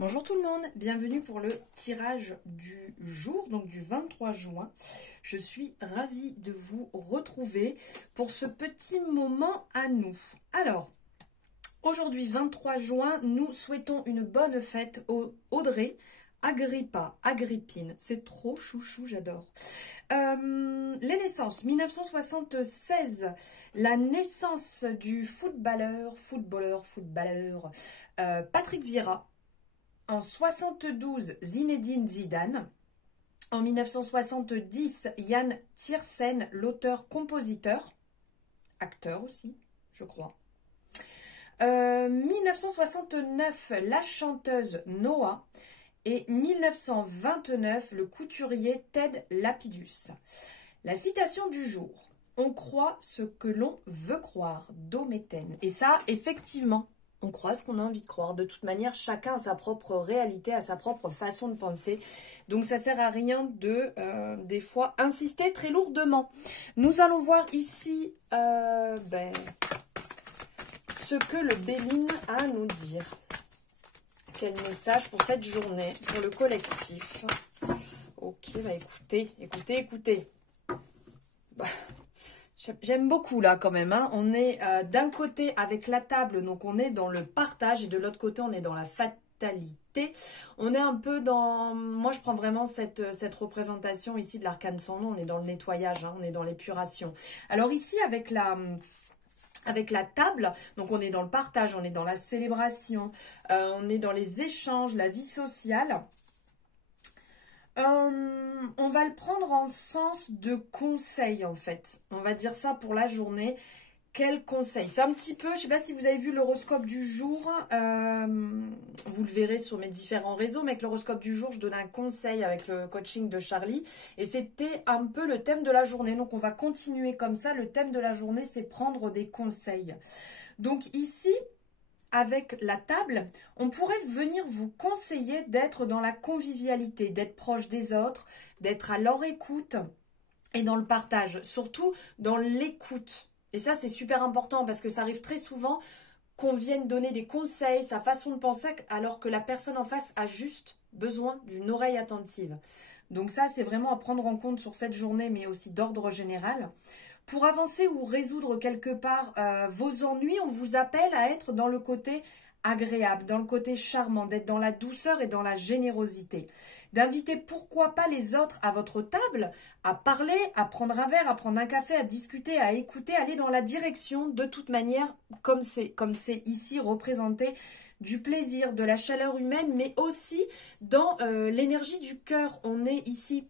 Bonjour tout le monde, bienvenue pour le tirage du jour, donc du 23 juin. Je suis ravie de vous retrouver pour ce petit moment à nous. Alors, aujourd'hui 23 juin, nous souhaitons une bonne fête aux Audrey, Agrippa, Agrippine. C'est trop chouchou, j'adore. Les naissances, 1976, la naissance du footballeur, Patrick Vieira. En 72, Zinedine Zidane. En 1970, Yann Tiersen, l'auteur-compositeur, acteur aussi, je crois. 1969, la chanteuse Noah. Et 1929, le couturier Ted Lapidus. La citation du jour. On croit ce que l'on veut croire, Dométhène. Et ça, effectivement, on croit ce qu'on a envie de croire. De toute manière, chacun a sa propre réalité, a sa propre façon de penser. Donc, ça sert à rien de, des fois, insister très lourdement. Nous allons voir ici ce que le Béline a à nous dire. Quel message pour cette journée, pour le collectif. Ok, bah écoutez. Bah, j'aime beaucoup là quand même. Hein. On est d'un côté avec la table, donc on est dans le partage. Et de l'autre côté, on est dans la fatalité. On est un peu dans... Moi, je prends vraiment cette représentation ici de l'arcane sans nom. On est dans le nettoyage, hein, on est dans l'épuration. Alors ici, avec la table, donc on est dans le partage, on est dans la célébration, on est dans les échanges, la vie sociale. On va le prendre en sens de conseil en fait. On va dire ça pour la journée. Quel conseil? C'est un petit peu, je ne sais pas si vous avez vu l'horoscope du jour, vous le verrez sur mes différents réseaux, mais avec l'horoscope du jour, je donne un conseil avec le coaching de Charlie, et c'était un peu le thème de la journée, donc on va continuer comme ça. Le thème de la journée, c'est prendre des conseils. Donc ici, avec la table, on pourrait venir vous conseiller d'être dans la convivialité, d'être proche des autres, d'être à leur écoute et dans le partage, surtout dans l'écoute. Et ça, c'est super important parce que ça arrive très souvent qu'on vienne donner des conseils, sa façon de penser, alors que la personne en face a juste besoin d'une oreille attentive. Donc ça, c'est vraiment à prendre en compte sur cette journée, mais aussi d'ordre général. Pour avancer ou résoudre quelque part vos ennuis, on vous appelle à être dans le côté agréable, dans le côté charmant, d'être dans la douceur et dans la générosité. D'inviter pourquoi pas les autres à votre table, à parler, à prendre un verre, à prendre un café, à discuter, à écouter, aller dans la direction, de toute manière, comme c'est ici représenté, du plaisir, de la chaleur humaine, mais aussi dans l'énergie du cœur. On est ici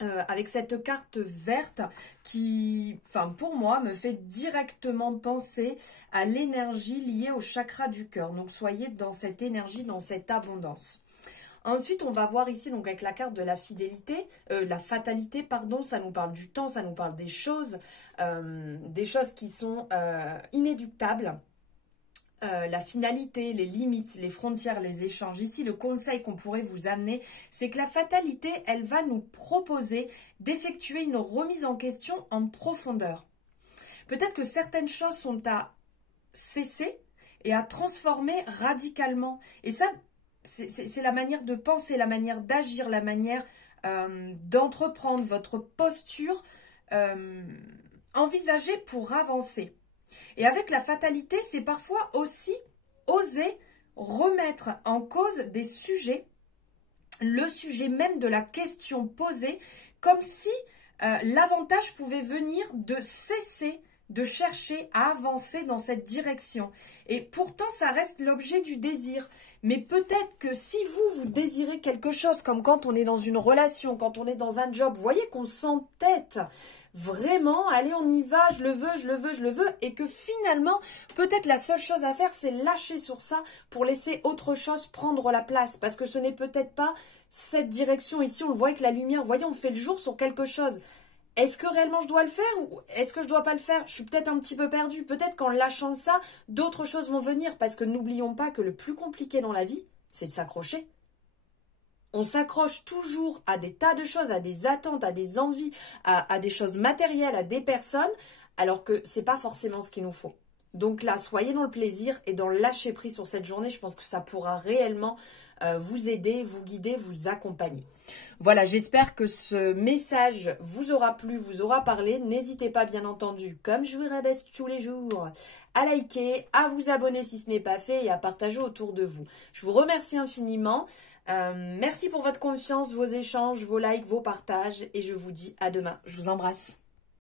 avec cette carte verte qui, enfin pour moi, me fait directement penser à l'énergie liée au chakra du cœur. Donc soyez dans cette énergie, dans cette abondance. Ensuite, on va voir ici, donc avec la carte de la fidélité, la fatalité, pardon, ça nous parle du temps, ça nous parle des choses qui sont inéluctables. La finalité, les limites, les frontières, les échanges. Ici, le conseil qu'on pourrait vous amener, c'est que la fatalité, elle va nous proposer d'effectuer une remise en question en profondeur. Peut-être que certaines choses sont à cesser et à transformer radicalement. Et ça, c'est la manière de penser, la manière d'agir, la manière d'entreprendre, votre posture envisagée pour avancer. Et avec la fatalité, c'est parfois aussi oser remettre en cause des sujets, le sujet même de la question posée, comme si l'avantage pouvait venir de cesser de chercher à avancer dans cette direction. Et pourtant, ça reste l'objet du désir. Mais peut-être que si vous désirez quelque chose, comme quand on est dans une relation, quand on est dans un job, vous voyez qu'on s'entête vraiment, allez on y va, je le veux, et que finalement, peut-être la seule chose à faire, c'est lâcher sur ça pour laisser autre chose prendre la place, parce que ce n'est peut-être pas cette direction ici, on le voit avec la lumière, vous voyez, on fait le jour sur quelque chose. Est-ce que réellement je dois le faire ou est-ce que je dois pas le faire? Je suis peut-être un petit peu perdue, peut-être qu'en lâchant ça, d'autres choses vont venir, parce que n'oublions pas que le plus compliqué dans la vie, c'est de s'accrocher. On s'accroche toujours à des tas de choses, à des attentes, à des envies, à des choses matérielles, à des personnes, alors que c'est pas forcément ce qu'il nous faut. Donc là, soyez dans le plaisir et dans le lâcher prise sur cette journée. Je pense que ça pourra réellement vous aider, vous guider, vous accompagner. Voilà, j'espère que ce message vous aura plu, vous aura parlé. N'hésitez pas, bien entendu, comme je vous rabaisse tous les jours, à liker, à vous abonner si ce n'est pas fait et à partager autour de vous. Je vous remercie infiniment. Merci pour votre confiance, vos échanges, vos likes, vos partages et je vous dis à demain. Je vous embrasse.